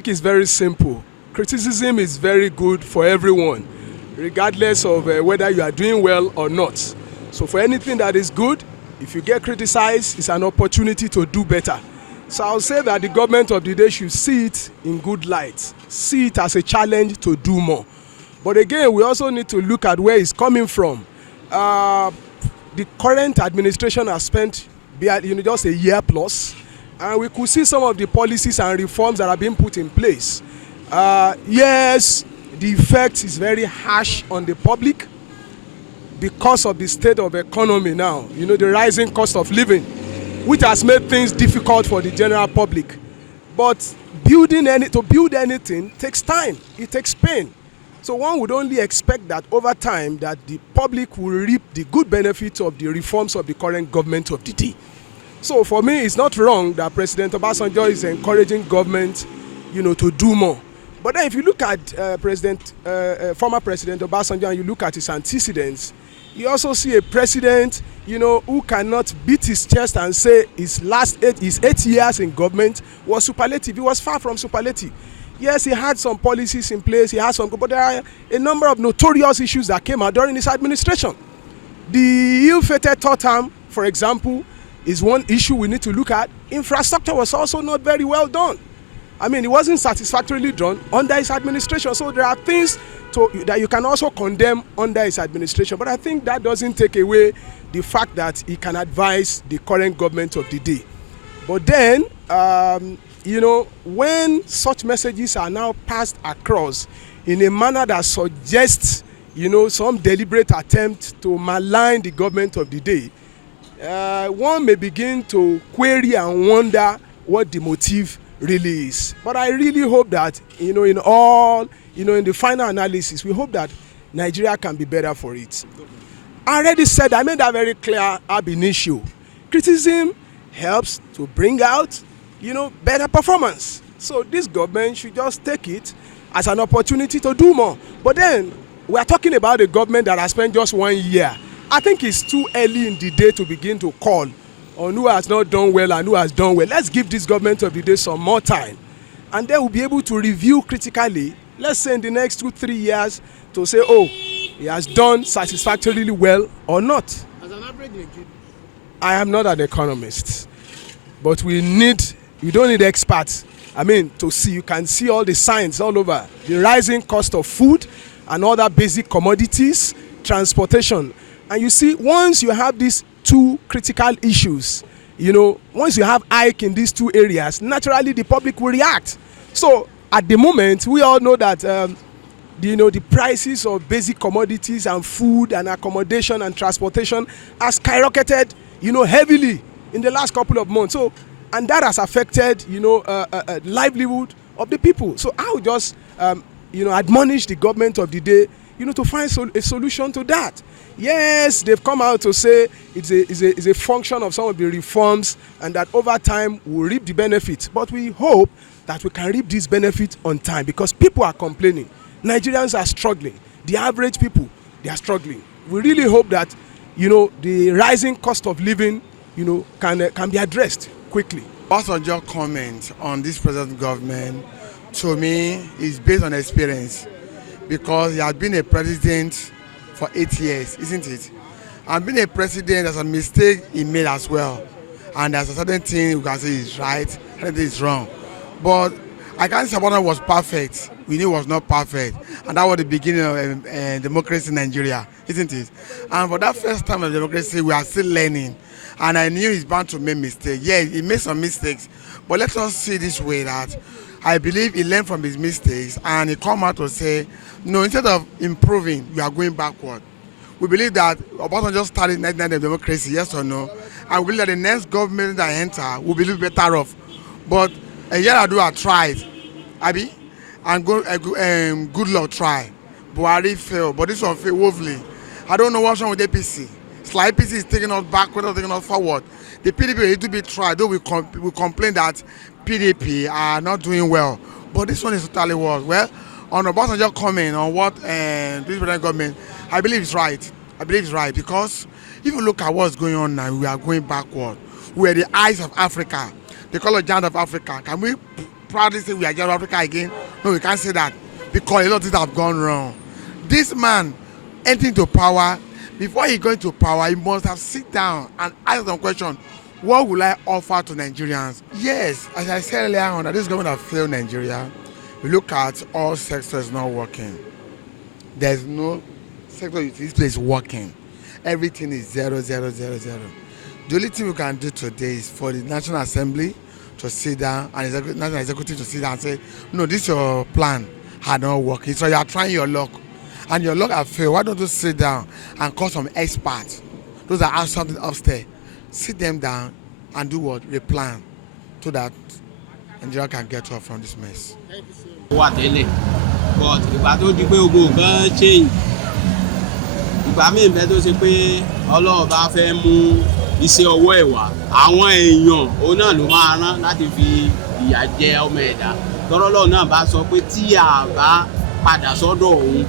take is very simple. Criticism is very good for everyone, regardless of whether you are doing well or not. So for anything that is good, if you get criticized, it's an opportunity to do better. So I'll say that the government of the day should see it in good light, see it as a challenge to do more. But again, we also need to look at where it's coming from. The current administration has spent just a year plus, and we could see some of the policies and reforms that are being put in place. Yes, the effect is very harsh on the public because of the state of economy now, the rising cost of living, which has made things difficult for the general public. But to build anything takes time, it takes pain. So one would only expect that over time that the public will reap the good benefits of the reforms of the current government of the day. So for me, it's not wrong that President Obasanjo is encouraging government, to do more. But then if you look at former President Obasanjo and you look at his antecedents, you also see a president, who cannot beat his chest and say his 8 years in government was superlative. He was far from superlative. Yes, he had some policies in place, but there are a number of notorious issues that came out during his administration. The ill-fated third term, for example, is one issue we need to look at. Infrastructure was also not very well done. It wasn't satisfactorily done under his administration. So there are things that you can also condemn under his administration. But I think that doesn't take away the fact that he can advise the current government of the day. But then, when such messages are now passed across in a manner that suggests, some deliberate attempt to malign the government of the day, one may begin to query and wonder what the motive really is. But I really hope that, in the final analysis, we hope that Nigeria can be better for it. I already said, I made that very clear ab initio. Criticism helps to bring out, better performance. So this government should just take it as an opportunity to do more. But then, we are talking about a government that has spent just 1 year. I think it's too early in the day to begin to call on who has not done well and who has done well. Let's give this government of the day some more time. And then we'll be able to review critically, let's say in the next 2-3 years, to say, he has done satisfactorily well or not. As an average Nigerian, I am not an economist, but we don't need experts. To see, you can see all the signs all over. The rising cost of food and other basic commodities, transportation. And you see, once you have these two critical issues, once you have hike in these two areas, naturally the public will react. So at the moment, we all know that the prices of basic commodities and food and accommodation and transportation has skyrocketed, heavily in the last couple of months. So, and that has affected, livelihood of the people. So I would just, admonish the government of the day, to find a solution to that. Yes, they've come out to say it's a function of some of the reforms and that over time we'll reap the benefits. But we hope that we can reap these benefits on time because people are complaining. Nigerians are struggling. The average people, they are struggling. We really hope that, the rising cost of living, can be addressed quickly. Obasanjo's comment on this present government, to me, is based on experience because he has been a president for 8 years, isn't it? And being a president, there's a mistake he made as well. And there's a certain thing you can say is right, certain thing is wrong. But I can't say Obasanjo was perfect. We knew it was not perfect. And that was the beginning of democracy in Nigeria, isn't it? And for that first time of democracy, we are still learning. And I knew he's bound to make mistakes. Yeah, he made some mistakes. But let us see this way that I believe he learned from his mistakes and he come out to say, no, instead of improving, we are going backward. We believe that Obasanjo started 99 democracy, yes or no? And we believe that the next government that enter will be a little better off. But a year ago I tried, Abi, and good luck try. Buhari failed, but this one failed woefully. I don't know what's wrong with APC. It's like APC is taking us backward or taking us forward. The PDP will need to be tried, though we complain that PDP are not doing well. But this one is totally worse. Well, on Obasanjo comment on what this present government, I believe it's right. I believe it's right because if you look at what's going on now, we are going backward. We are the eyes of Africa. They call it giant of Africa. Can we proudly say we are South Africa again. No, we can't say that because a lot of things have gone wrong. This man entering to power, before he going to power, he must have sit down and ask some question. What will I offer to Nigerians? Yes, as I said earlier on, that this government has failed Nigeria. We look at all sectors not working. There's no sector in this place working. Everything is 0, 0, 0, 0. The only thing we can do today is for the National Assembly to sit down and the National Executive to sit down and say, no, this your plan had not working. So you are trying your luck. And your luck has failed. Why don't you sit down and call some experts? Those that have something upstairs. Sit them down and do what? Replan so that Nigeria can get off from this mess. Wà tẹ́lẹ̀ but ìgbà tó di pé gbogbo nǹkan change ìgbà míì bẹ́ẹ̀ tó ṣe pé Ọlọ́run bá fẹ́ mú iṣẹ́ ọwọ́ ẹ̀ wá àwọn èèyàn òun náà ló máa rán láti fi ìyà jẹ ọmọ ẹ̀dá tọ́rọ́lọ́ náà bá sọ pé tí a bá padà sọ́dọ̀ òun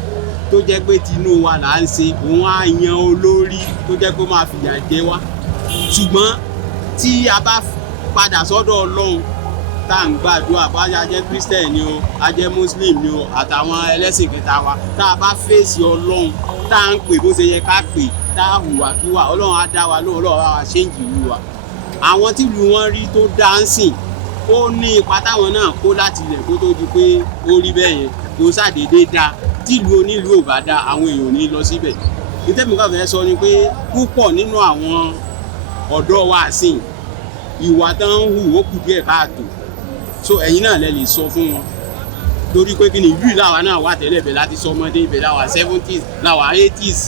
tó jẹ́ pé tinú wa là ń ṣe òun á yan olórí tó jẹ́ pé ó máa fìyà jẹ wá ṣùgbọ́n tí a bá padà sọ́dọ̀ Ọlọ́run tá à ń gbàdúrà báyà jẹ́ Christian ni o a jẹ́ Muslim ni o àtàwọn ẹlẹ́sìn kẹta wa tá a bá fèsì Ọlọ́run tá à ń pè bó ṣe yẹ ká pè tá a hùwà kíwà Ọlọ́run á dá wa lóhùn Ọlọ́run á wá ṣéǹjì ìlú wa àwọn tí ìlú wọn rí tó dá ń sìn ó ní ipa táwọn náà kó láti ilẹ̀ kó tó di pé ó rí bẹ́ẹ̀ yẹn kó ṣàdédé dá tí ìlú onílùú ò bá dá àwọn èèyàn ò ní lọ síbẹ̀ ìtẹ́mi kan fẹ́ sọ ni pé púpọ̀ nínú àwọn ọ̀dọ́ wa sìn ìwà tán ń hù ó kù díẹ̀ káàtó so ẹ̀yin náà lẹ lè sọ fún wọn torí pé kí ni ìlú ìlàwà náà wà tẹ́lẹ̀ bẹ̀ láti sọmọdé ibẹ̀ láwà 70s láwà 80s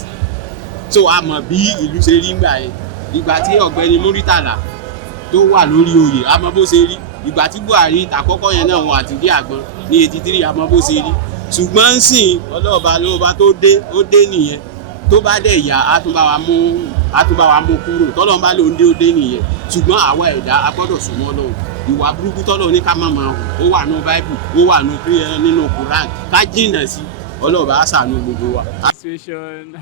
so a mọ̀ bí ìlú ṣe rí ńgbà yẹn ìgbà tí ọ̀gbẹ́ni Muritala tó wà lórí oyè a mọ̀ bó ṣe rí ìgbà tí Buhari tàkọ́kọ́ yẹn náà wọn àti dé àgbọn ní 83 a mọ̀ bó ṣe rí ṣùgbọ́n ń sìn ọlọ́ọ̀bá tó dé ó dé nìyẹn tó bá dẹ̀ yá á tún bá wa mú kúrò tọ́lọ́ bá lóun dé ó dé nìyẹn ṣùgbọ́n àwa ẹ̀dá a gbọ́dọ̀ súnmọ́ Ọlọ́run ìwà burúkú tọ́lọ́ ní ká má máa hù ó wà ní Bible ó wà nínú Quran ká jìnnà sí Ọlọ́run bá ṣàánú gbogbo wa. Situation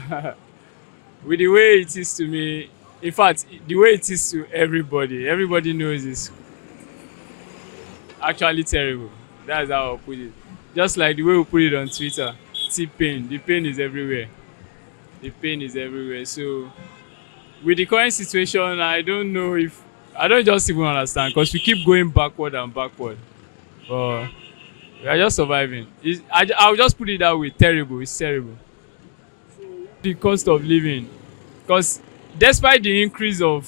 with the way it is to me, in fact the way it is to everybody knows it's actually terrible. That's how I put it. Just like the way we put it on Twitter, T-pain, the pain is everywhere. The pain is everywhere. So with the current situation, I don't just even understand because we keep going backward and backward. But we are just surviving. I'll just put it that way, terrible. It's terrible. The cost of living, because despite the increase of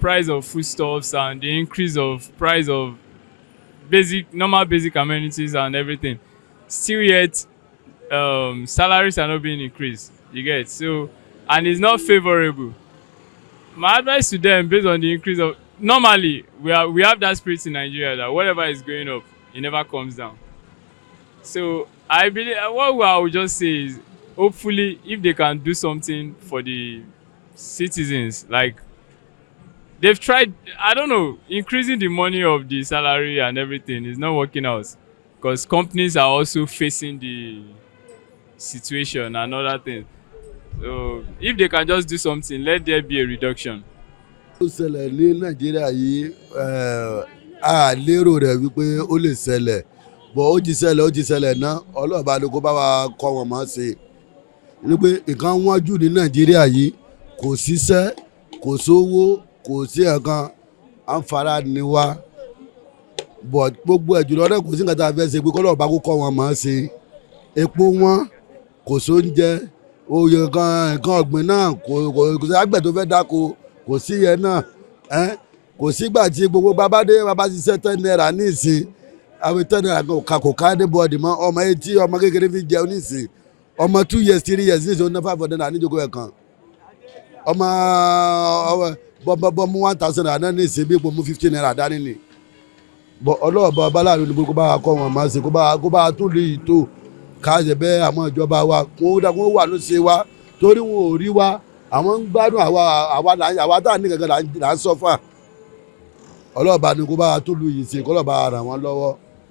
price of foodstuffs and the increase of price of normal basic amenities and everything, still yet salaries are not being increased. You get so, and it's not favorable. My advice to them, based on the increase of normally we have that spirit in Nigeria that whatever is going up, it never comes down. So I believe what I would just say is, hopefully, if they can do something for the citizens, like they've tried, I don't know, increasing the money of the salary and everything is not working out because companies are also facing the situation and other things. So if they can just do something, let there be a reduction. ó ṣẹlẹ̀ ní Nàìjíríà yìí a lérò rẹ̀ wípé ó lè ṣẹlẹ̀ bọ̀ ó ti ṣẹlẹ̀ náà ọlọ́ọ̀bá ló kó bá wa kọ́ wọn mọ́ ṣe wípé nǹkan wọ́n jù ní Nàìjíríà yìí kò síṣẹ́ kò sówó kò sí ẹ̀kan à ń fara ni wá bọ̀ gbogbo ẹ̀ jùlọ náà kò sí nǹkan tá a fẹ́ ṣe pé kọ́lọ́ọ̀bá kó kọ́ wọn mọ́ ṣe epo wọn kò sóúnjẹ oyè nǹkan ọ̀gbìn náà kò sí àgbẹ̀ tó fẹ́ dáko kò sí yẹn náà kò sígbà tí gbogbo bàbá ṣiṣẹ́ 10 naira ní ìsìn àwọn 10 naira kò ká dé bọ́ọ̀dì mọ́ ọmọ etí ọmọ kékeré fi jẹun ní ìsìn ọmọ 2 years 3 years ní ìsìn ó ná 500 naira níjókòó ẹ̀ kan ọmọ bọ́ mú 1000 naira náà ní ìsìn bí ipò mú 15 naira dání ni ọlọ́ọ̀bọ aláàlú ni kó bá kọ́ wọn máa ṣe kó bá tún lè tó káàṣẹ bẹ́ẹ̀ àwọn ìjọba wa kó wà ló ṣe wa torí wọn ò rí wa àwọn ń gbádùn àwa tá à ní kankan là ń sọ́fà ọlọ́ọ̀bá ni kó bá tún lù yìí ṣe kó lọ́ọ̀bá ràn wọ́n lọ́wọ́.